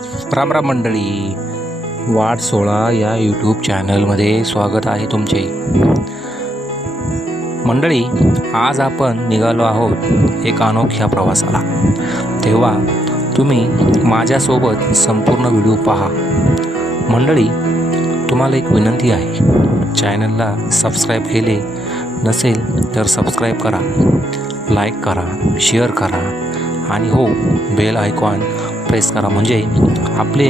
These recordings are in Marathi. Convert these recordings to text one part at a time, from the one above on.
राम राम मंडळी, वाट 16 या यूट्यूब चॅनलमध्ये स्वागत आहे तुमचे. मंडळी, आज आपण निघालो आहोत एका अनोख्या प्रवासाला. तेव्हा तुम्ही माझ्यासोबत संपूर्ण व्हिडिओ पहा. मंडळी, तुम्हाला एक विनंती आहे, चॅनलला सबस्क्राईब केले नसेल तर सबस्क्राईब करा, लाईक करा, शेअर करा आणि हो, बेल आयकॉन प्रेस करा, म्हणजे आपले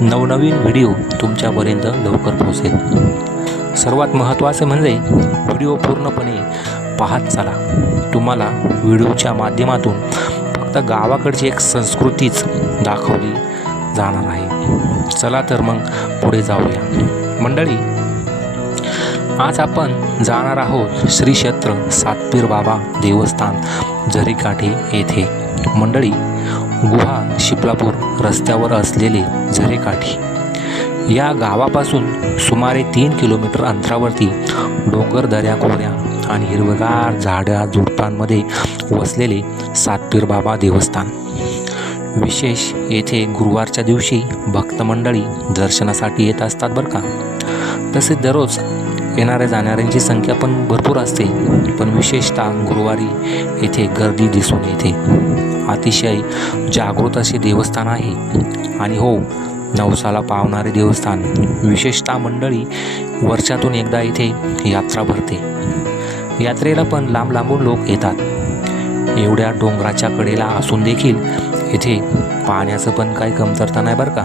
नवनवीन व्हिडिओ तुमच्यापर्यंत लवकर पोहोचेल. सर्वात महत्त्वाचे म्हणजे व्हिडिओ पूर्णपणे पाहत चला. तुम्हाला व्हिडिओच्या माध्यमातून फक्त गावाकडची एक संस्कृतीच दाखवली जाणार आहे. चला तर मग पुढे जाऊया. मंडळी, आज आपण जाणार आहोत श्री क्षेत्र सातपीर बाबा देवस्थान झरीकाठी येथे. मंडळी, गुहा शिपलापूर रस्त्यावर असलेले झरीकाठी या गावापासून सुमारे 3 किलोमीटर अंतरावरती डोंगर दऱ्याखोऱ्या आणि हिरवगार झाड्या झुडपांमध्ये वसलेले सातपीर बाबा देवस्थान. विशेष येथे गुरुवारच्या दिवशी भक्त मंडळी दर्शनासाठी येत असतात बरं का. तसेच दररोज येणाऱ्या जाणाऱ्यांची संख्या पण भरपूर असते, पण विशेषतः गुरुवारी येथे गर्दी दिसून येते. अतिशय जागृत असे देवस्थान आहे आणि हो, नवसाला पावणारे देवस्थान. विशेषतः मंडळी, वर्षातून एकदा इथे यात्रा भरते. यात्रेला पण लांब लांबून लोक येतात. एवढ्या डोंगराच्या कडेला असून देखील इथे पाण्याचं पण काही कमतरता नाही बरं का.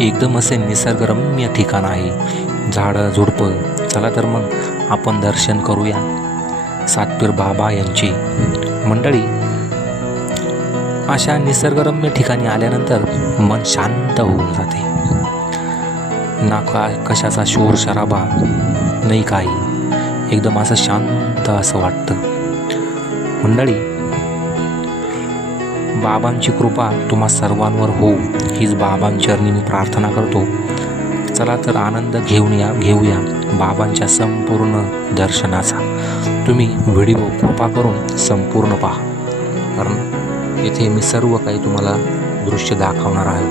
एकदम असे निसर्गरम्य ठिकाण आहे, झाडं झुडपं. चला तर मग आपण दर्शन करूया सातपीर बाबा यांचे. मंडळी, अशा निसर्गरम्य ठिकाणी आल्यानंतर मन शांत होऊन जाते. ना कशाचा शोर शराबा नाही, काही एकदम असं शांत असं वाटतं. मंडळी, बाबांची कृपा तुम्हा सर्वांवर हो, हीच बाबांचरणी मी प्रार्थना करतो. चला तर आनंद घेऊया बाबांच्या संपूर्ण दर्शनाचा. तुम्ही व्हिडिओ कृपा करून संपूर्ण पहा, कारण येथे मी सर्व काही तुम्हाला दृश्य दाखवणार आहे.